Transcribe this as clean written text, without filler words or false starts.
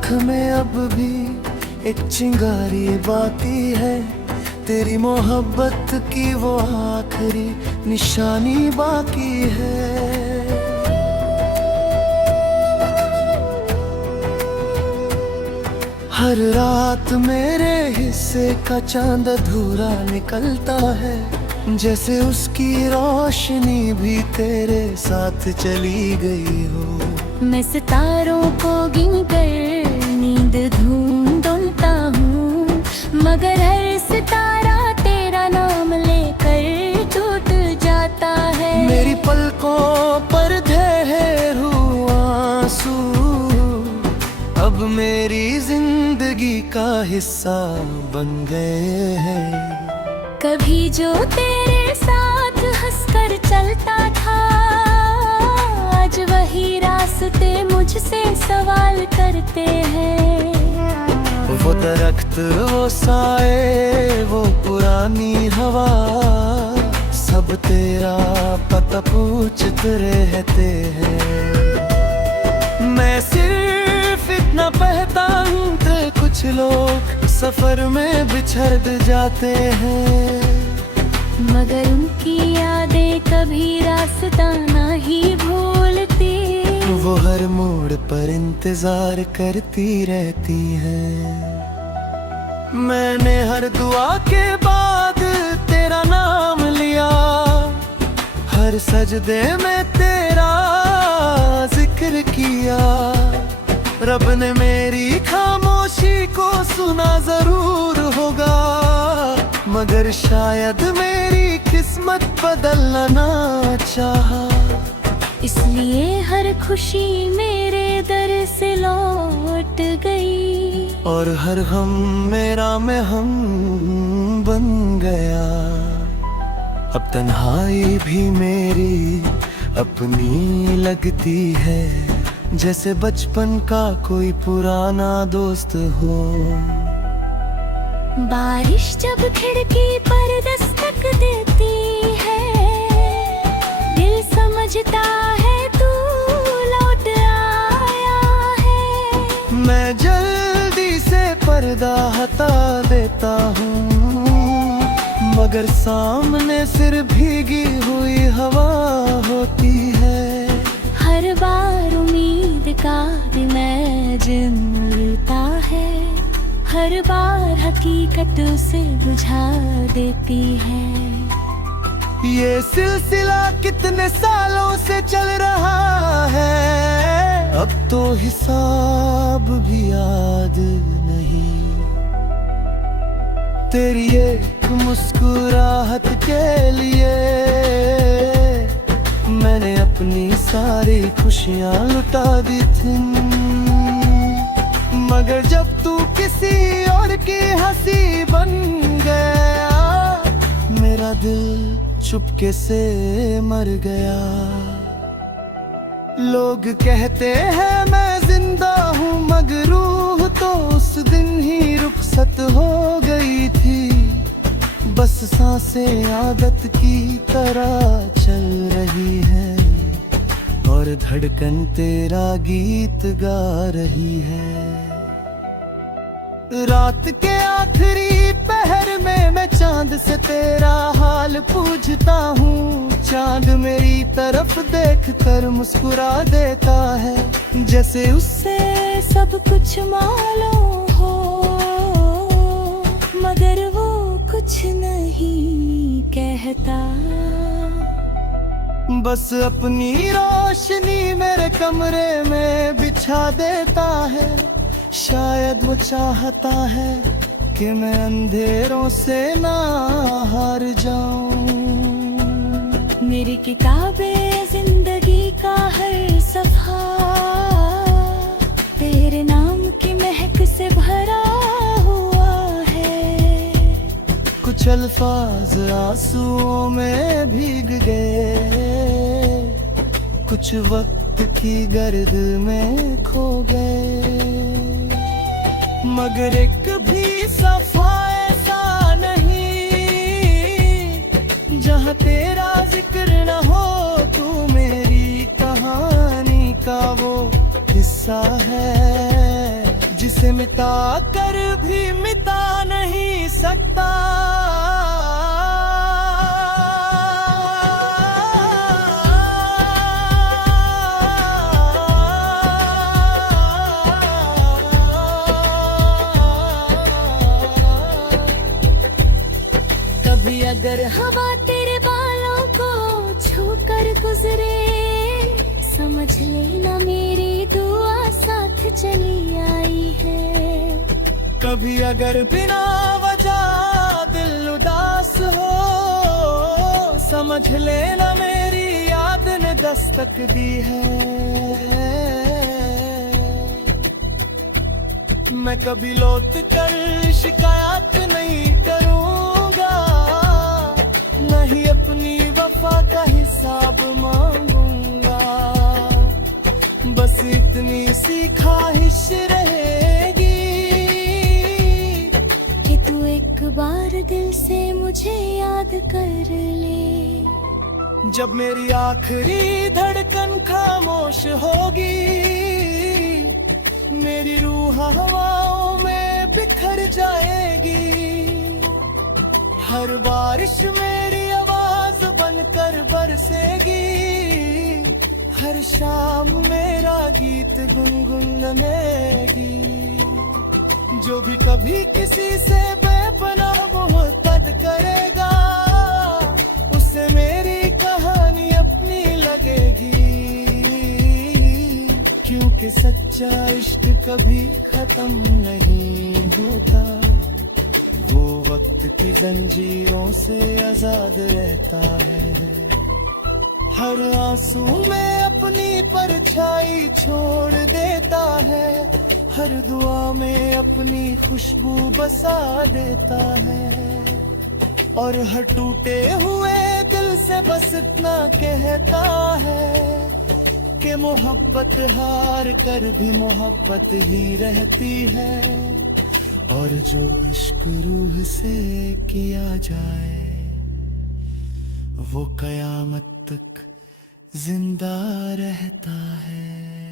आँख में अब भी एक चिंगारी बाकी है, तेरी मोहब्बत की वो आखिरी निशानी बाकी है। हर रात मेरे हिस्से का चांद अधूरा निकलता है, जैसे उसकी रोशनी भी तेरे साथ चली गई हो। मैं सितारों को गिन कर नींद ढूंढता हूँ, मगर हर सितारा तेरा नाम लेकर टूट जाता है। मेरी पलकों पर ठहरू आंसू अब मेरी जिंदगी का हिस्सा बन गए हैं। कभी जो तेरे साथ हंसकर चलता था, आज वही रास्ते मुझसे सवाल करते हैं। वो दरख्त, वो साए, वो पुरानी हवा, सब तेरा पता पूछते रहते हैं। मैं सिर्फ इतना पहचानते कुछ लोग सफर में बिछड़ जाते हैं, मगर उनकी यादें कभी रास्ता नहीं भूलती। वो हर मोड़ पर इंतजार करती रहती हैं। मैंने हर दुआ के बाद तेरा नाम लिया, हर सजदे में तेरा जिक्र किया। रब ने मेरी खामोशी को सुना जरूर होगा, मगर शायद मेरी किस्मत बदलना ना चाहा। इसलिए हर खुशी मेरे दर से लौट गई, और हर गम मेरा में हम बन गया। अब तन्हाई भी मेरी अपनी लगती है, जैसे बचपन का कोई पुराना दोस्त हो। बारिश जब खिड़की पर दस्तक देती है, दिल समझता है तू लौट आया है। मैं जल्दी से पर्दा हटा देता हूँ, मगर सामने सिर भीगी हुई हवा होती है। हर बार उम्मीद का दिन मिलता है, हर बार हकीकत उसे बुझा देती है। ये सिलसिला कितने सालों से चल रहा है, अब तो हिसाब भी याद नहीं। तेरी एक मुस्कुराहट के लिए मैंने अपनी सारी खुशियाँ लुटा दी थी, मगर जब तू किसी और की हंसी बन गया, मेरा दिल चुपके से मर गया। लोग कहते हैं मैं जिंदा हूँ, मगर रूह तो उस दिन ही रुखसत हो गई थी। बस सांसें आदत की तरह चल रही है, और धड़कन तेरा गीत गा रही है। रात के आखिरी पहर में मैं चांद से तेरा हाल पूछता हूँ। चांद मेरी तरफ देखकर मुस्कुरा देता है, जैसे उससे सब कुछ मालूम हो, मगर वो कुछ नहीं कहता। बस अपनी रोशनी मेरे कमरे में बिछा देता है। शायद वो चाहता है कि मैं अंधेरों से ना हार जाऊं। मेरी किताबें जिंदगी का हर सफा तेरे नाम की महक से भरा हुआ है। कुछ अल्फाज आंसुओं में भीग गए, कुछ वक्त की गर्द में खो गए, मगर एक भी सफा ऐसा नहीं जहाँ तेरा जिक्र न हो। तू मेरी कहानी का वो हिस्सा है जिसे मिटा कर भी मिटा नहीं सकता। कभी अगर हवा तेरे बालों को छूकर गुजरे, समझ लेना मेरी दुआ साथ चली आई है। कभी अगर बिना वजह दिल उदास हो, समझ लेना मेरी याद ने दस्तक दी है। मैं कभी लौट कर शिकायत नहीं करूंगा, नहीं अपनी वफा का हिसाब मांगूंगा। बस इतनी सी ख्वाहिश रहेगी कि तू एक बार दिल से मुझे याद कर ले। जब मेरी आखिरी धड़कन खामोश होगी, मेरी रूह हवाओं में बिखर जाएगी। हर बारिश मेरी आवाज बनकर बरसेगी, हर शाम मेरा गीत गुनगुनाएगी। जो भी कभी किसी से बेपनाह मोहब्बत करेगा, उससे मेरी कहानी अपनी लगेगी। क्योंकि सच्चा इश्क कभी खत्म नहीं होता, वो वक्त की जंजीरों से आजाद रहता है। हर आंसू में अपनी परछाई छोड़ देता है, हर दुआ में अपनी खुशबू बसा देता है। और हर टूटे हुए दिल से बस इतना कहता है कि मोहब्बत हार कर भी मोहब्बत ही रहती है। और जो इश्क रूह से किया जाए, वो कयामत तक जिंदा रहता है।